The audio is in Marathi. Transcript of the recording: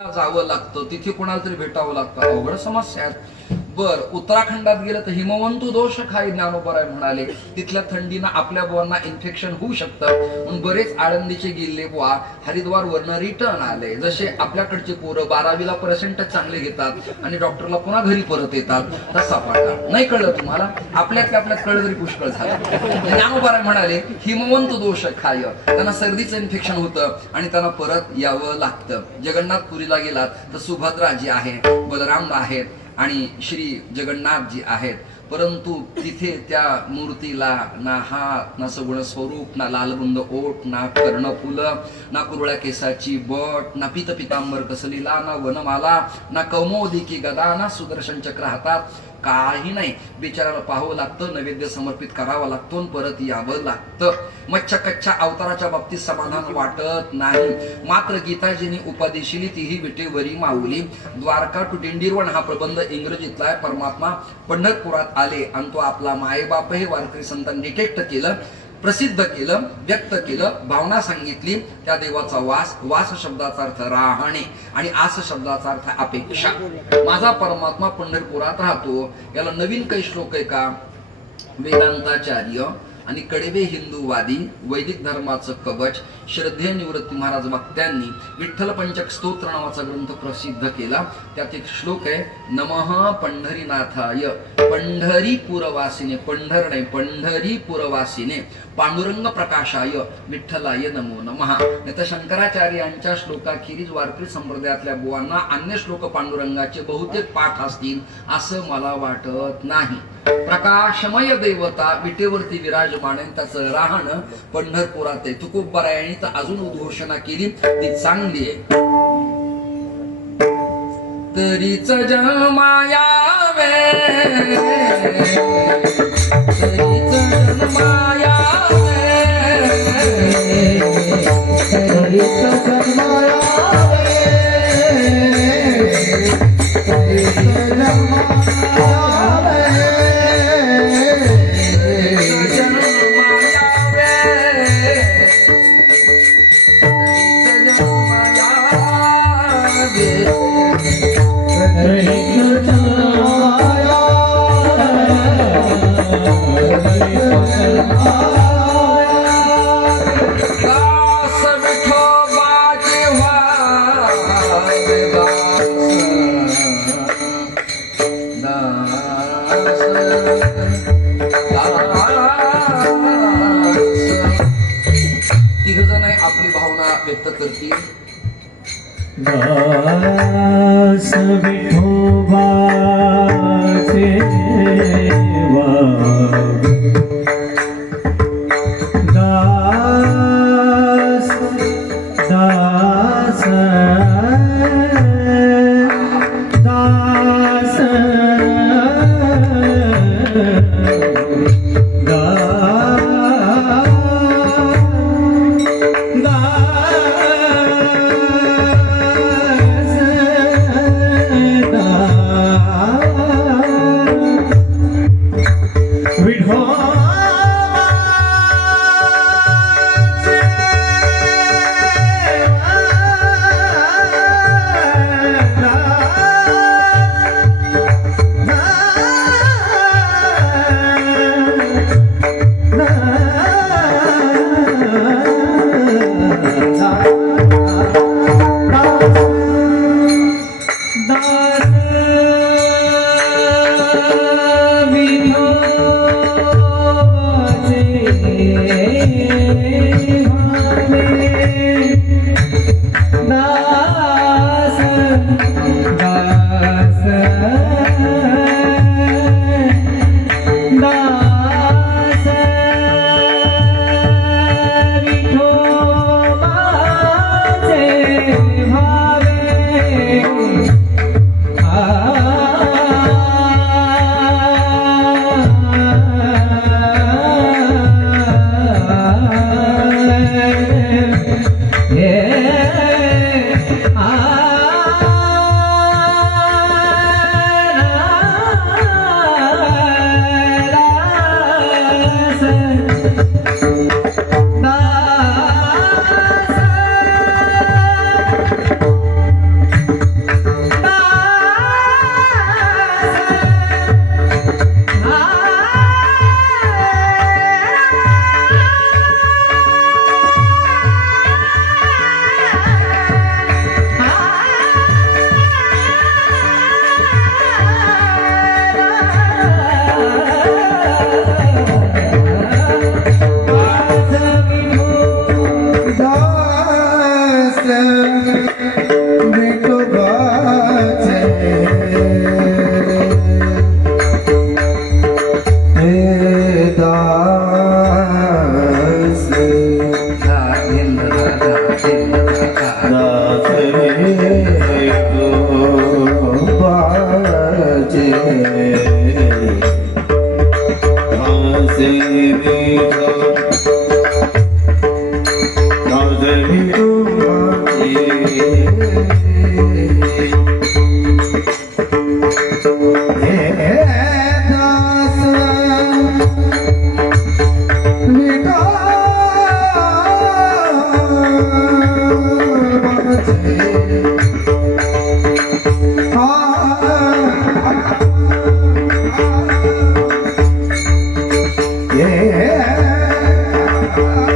जावं लागतं तिथे कोणाला तरी भेटावं लागतं. अवघड समस्या आहेत. बर उत्तराखंडात गेलं तर हिमवंतू दोष खाई ज्ञानोपराय म्हणाले. तिथल्या थंडीनं आपल्या बुवांना इन्फेक्शन होऊ शकतं. म्हणून बरेच आळंदीचे गेले बुवा हरिद्वार वरनं रिटर्न आले. जसे आपल्याकडचे पोरं बारावीला पर्सेंट चांगले घेतात आणि डॉक्टरला पुन्हा घरी परत येतात. तसा पाठा नाही कळलं तुम्हाला? आपल्यातल्या आपल्यात कळलं तरी पुष्कळ झालं. ज्ञानोपराय म्हणाले हिमवंत दोष खाय. त्यांना सर्दीचं इन्फेक्शन होतं आणि त्यांना परत यावं लागतं. जगन्नाथपुरीला गेलात तर सुभद्राजी आहे बलराम आहेत. आणि श्री जगन्नाथजी आहेत. परंतु तिथे त्या मूर्तीला ना हात ना सगुण स्वरूप ना लालबुंद ओठ ना कर्णफुल ना कुरळ्या केसाची बट ना पित पितांबर कसलीला ना वनमाला ना कौमोदिकी गदा ना सुदर्शन चक्र हातात काही नाही. बिचाराला पाहावं लागतं नैवेद्य समर्पित करावा लागतो परत यावं लागतं. मच्छ कच्च्या अवताराच्या बाबतीत समाधान वाटत नाही. मात्र गीताजींनी उपदेशिली तीही विटेवरी माऊली. द्वारका टू दिंडीरवण हा प्रबंध इंग्रजीतला आहे. परमात्मा पंढरपुरात आले आणि तो आपला मायबाप हे वारकरी संतांनी डिटेक्ट केलं. प्रसिद्ध केलं व्यक्त केलं भावना सांगितली. त्या देवाचा वास वास शब्दाचा अर्थ राहणे आणि आस शब्दाचा अर्थ अपेक्षा. माझा परमात्मा पंढरपुरात राहतो. याला नवीन काही श्लोक आहे का? वेदांताचार्य आणि कडवे हिंदूवादी वैदिक धर्माचं कवच श्रद्धेय निवृत्ती महाराज वक्त्यांनी विठ्ठल पंचक स्तोत्र नावाचा ग्रंथ प्रसिद्ध केला. त्यात एक श्लोक आहे नमः पंढरीनाथाय. पंढरी पुरवासिने पंढर नाही पंढरी पुरवासिने पांडुरंग प्रकाशाय विठ्ठलाय नमो नमः. नाही तर शंकराचार्यांच्या श्लोकाखेरीज वारकरी संप्रदायातल्या बुवांना अन्य श्लोक पांडुरंगाचे बहुतेक पाठ असतील असं मला वाटत नाही. प्रकाशमय दैवता विटेवरती विराजमान आहे. त्याचं राहणं पंढरपुरात आहे. तुकोबरायांनी तर अजून उद्घोषणा केली. ती चांगली आहे. तरीच जन्मायावे तरीच जन्मायावे आपली भावना व्यक्त करतील. Das विठोबाचे. Oh. Yeah. Awesome. Oh,